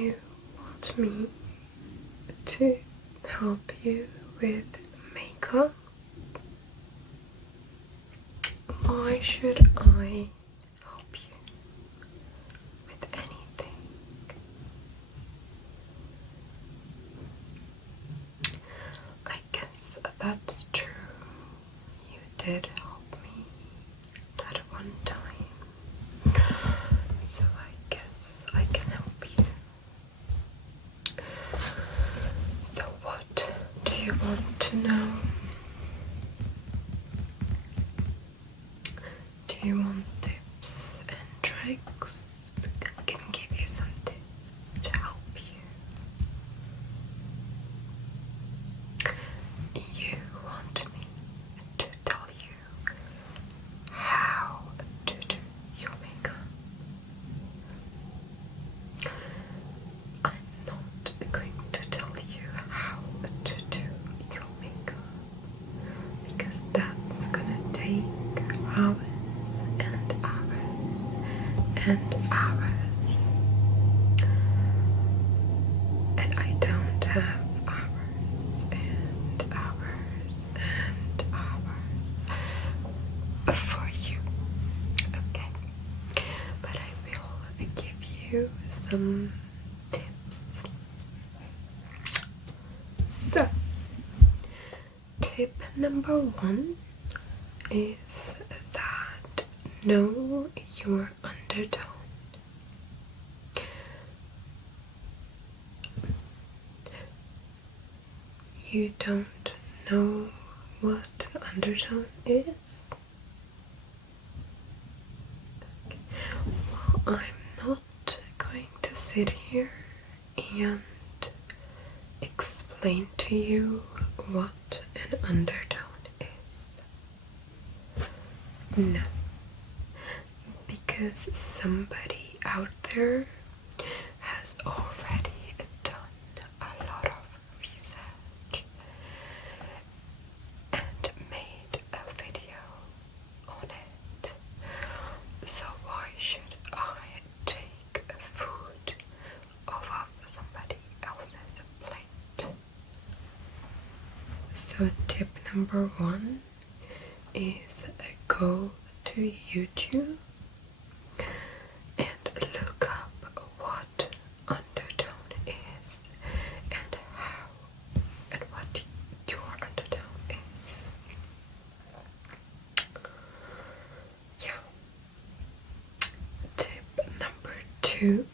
you want me to help you with makeup? Why should I help you with anything? I guess that's true. You did help me that one time, so I guess I can help you. So what do you want to know? Do you want tips and tricks? I can give you some tips to help you. You want me to tell you how to do your makeup? I'm not going to tell you how to do your makeup because that's gonna take hours and hours and hours, and I don't have hours and hours and hours for you, okay? But I will give you some tips. So, tip number 1 is that know your undertone. You don't know what an undertone is? Okay. Well, I'm not going to sit here and explain to you what an undertone is. No. Because somebody out there has already done a lot of research and made a video on it. So why should I take food off of somebody else's plate? So tip number 1 is go to YouTube and look up what undertone is and how and what your undertone is. Yeah. Tip number 2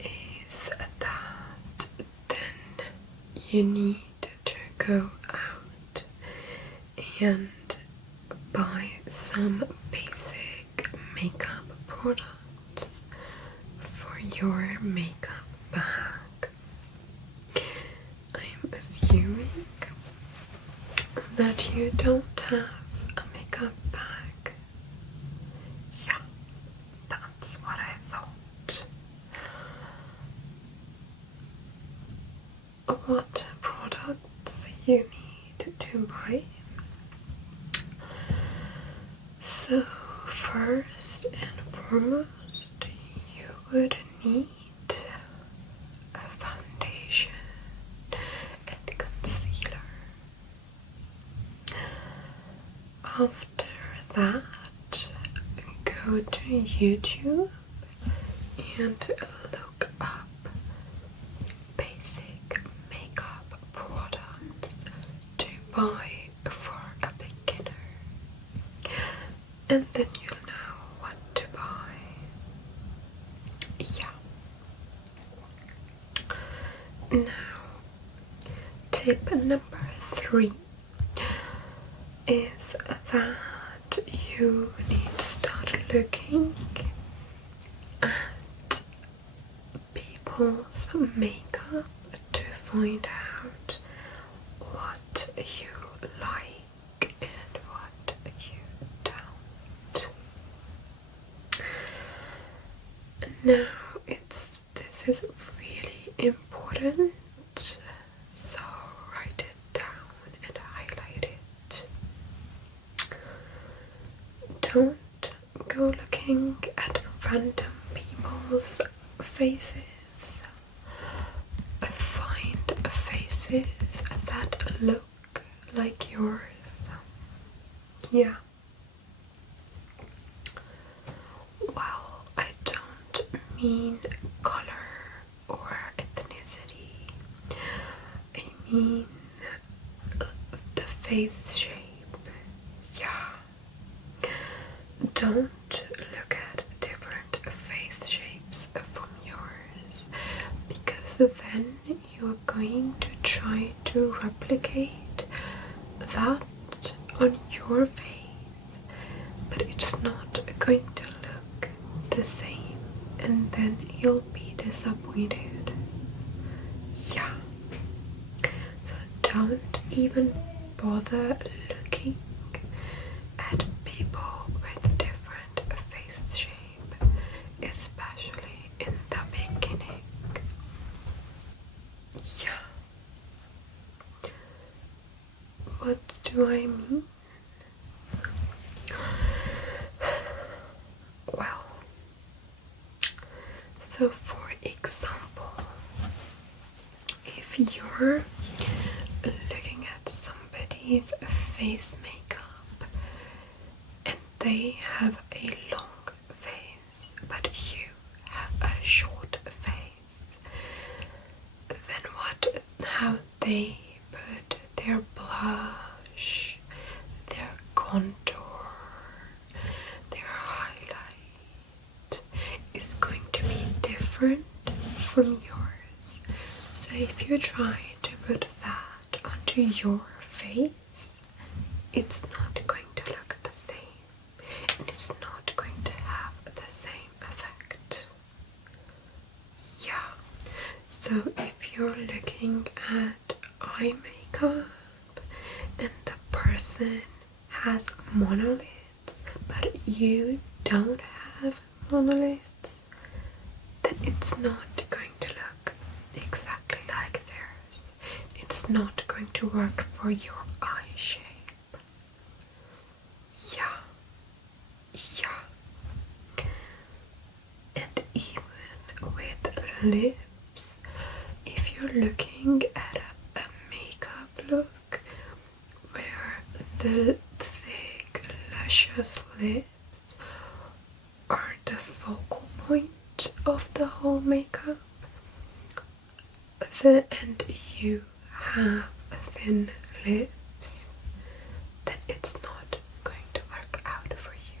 is that then you need to go out and buy some basic makeup products for your makeup bag. I'm assuming that you don't have a makeup bag. Yeah, that's what I thought. What products you need to buy? So first and foremost, you would need a foundation and concealer. After that, go to YouTube and look up basic makeup products to buy for a beginner. And then you'll know what to buy. Yeah. Now, tip number 3 is that you need to start looking at people's makeup to find out what you like and what you don't. Now, this is really important, so write it down and highlight it. Don't go looking at random people's faces faces that look like yours. Yeah. Well, I don't mean color or ethnicity. I mean the face shape. Yeah. Don't look at different face shapes from yours, because then you're going to try to replicate that on your face, but it's not going to look the same, and then you'll be disappointed. Yeah. So don't even bother looking at people with different face shape, especially in the beginning. Yeah. What do I mean? Well, so for example, if you're looking at somebody's face makeup and they have a long face but you have a short face, then how they put their blush, their contour, their highlight is going to be different from yours. So if you try to put that onto your face, it's not going to look the same, and it's not going to have the same effect. Yeah. So if you're looking at eye makeup and the person has monolids but you don't have monolids, then it's not going to look exactly like theirs. It's not going to work for your eye shape. Yeah. And even with lips, if you're looking at a makeup look where the thick, luscious lips are the focal point of the whole makeup, and you have thin lips, then it's not going to work out for you.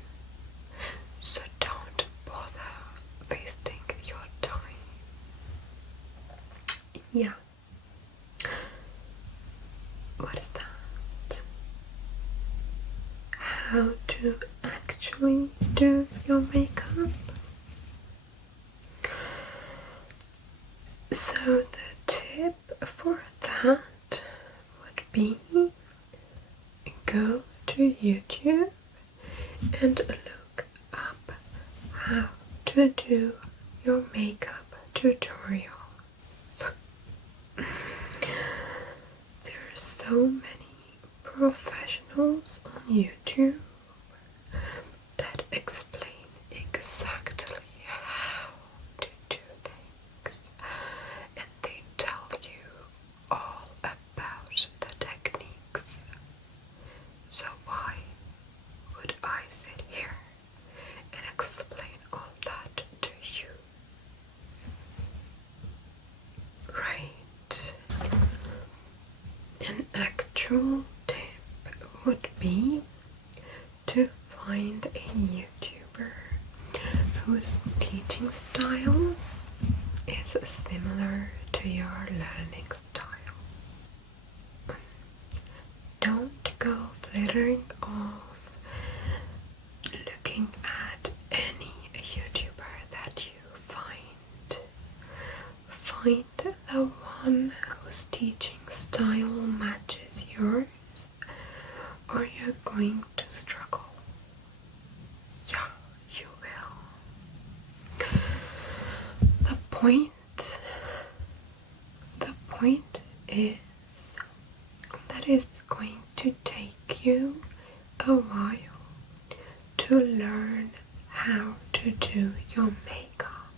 So don't bother wasting your time. Yeah. What is that? How to actually do your makeup? So the tip for that would be go to YouTube and look up how to do your makeup tutorials. There are so many professionals on YouTube that explain exactly how to do things, and they tell you all about the techniques. So why would I sit here and explain all that to you? Right. An actual tip would be to find a YouTuber whose teaching style is similar to your learning style. Don't go flittering off looking at any YouTuber that you find. Find the one whose teaching style matches yours, or you're going to struggle. Yeah, you will. The point is that it's going to take you a while to learn how to do your makeup,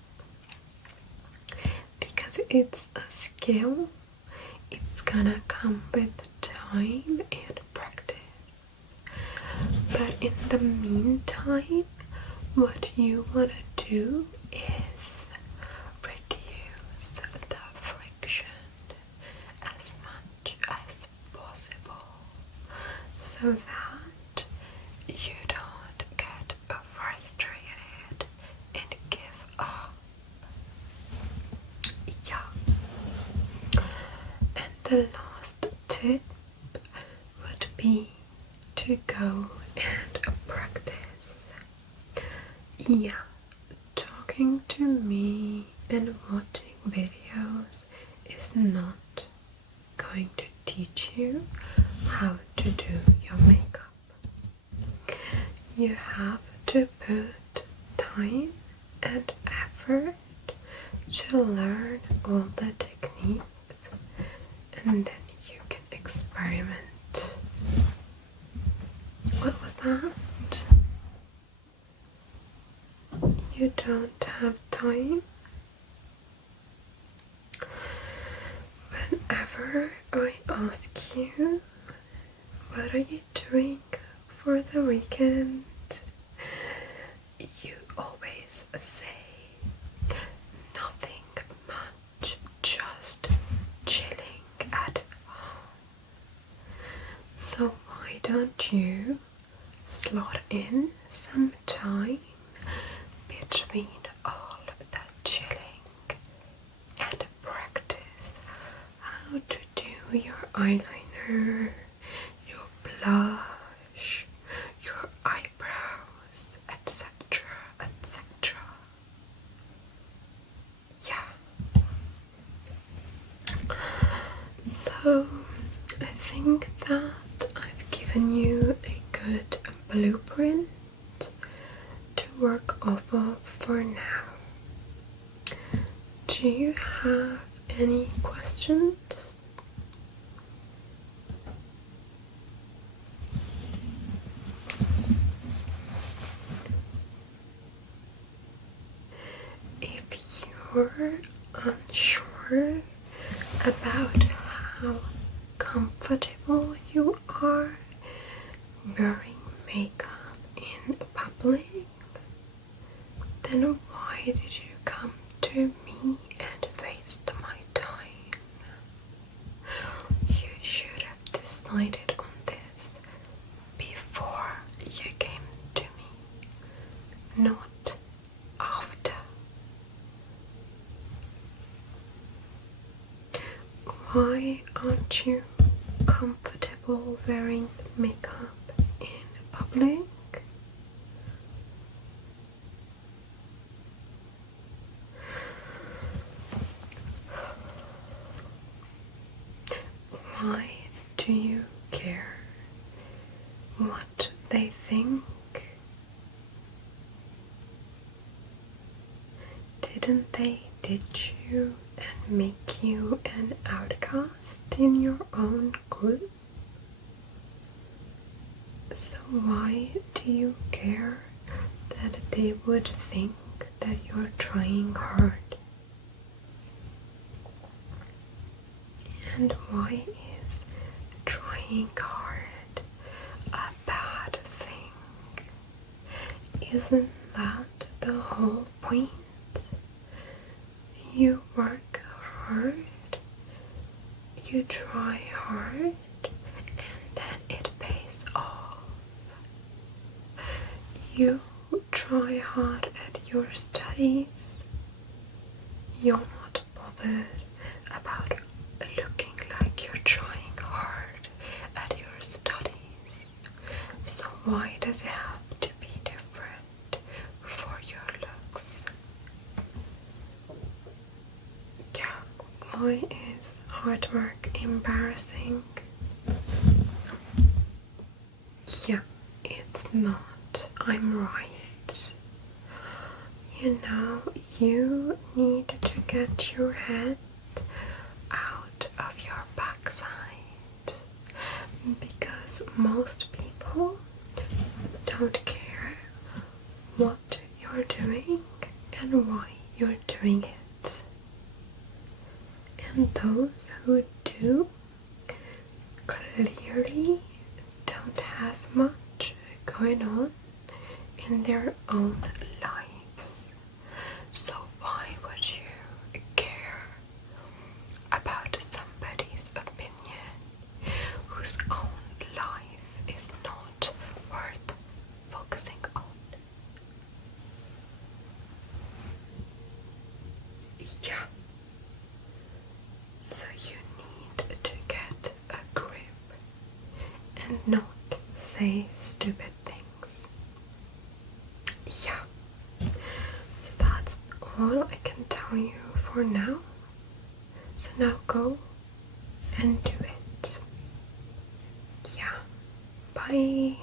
because it's a skill. It's gonna come with time and practice. But in the meantime, what you wanna do is reduce the friction as much as possible so that you don't get frustrated and give up. Yeah. And the last tip would be to go and practice. Yeah, talking to me and watching videos is not going to teach you how to do your makeup. You have to put time and effort to learn all the techniques, and then you can experiment. What was that? You don't have time? Whenever I ask you, what are you doing for the weekend? You always say, nothing much, just chilling at home. So why don't you slot in some time between all the chilling and practice how to do your eyeliner, your blush, your eyebrows, etc., etc. Yeah. So I think that I've given you a good blueprint to work off of for now. Do you have any questions? If you're unsure about how comfortable you are wearing makeup in public, then why did you come to me and waste my time? You should have decided on this before you came to me, not after. Why aren't you comfortable wearing makeup in public? Why do you care what they think? Didn't they ditch you and make you an outcast in your own group? So why do you care that they would think that you're trying hard? And why is trying hard a bad thing? Isn't that the whole point? You work hard, you try hard, and then it pays off. You try hard at your studies, you're not bothered about looking like you're trying hard at your studies. So why does it have to be different for your looks? Yeah, why is hard work embarrassing? Yeah, it's not. I'm right. You know, you need to get your head out of your backside, because most people don't care what you're doing and why you're doing it. And those who do clearly don't have much going on in their own lives. So why would you care about somebody's opinion whose own life is not worth focusing on? Yeah. So you need to get a grip and not say stupid things. Yeah. So that's all I can tell you for now. So now go and do it. Yeah. Bye.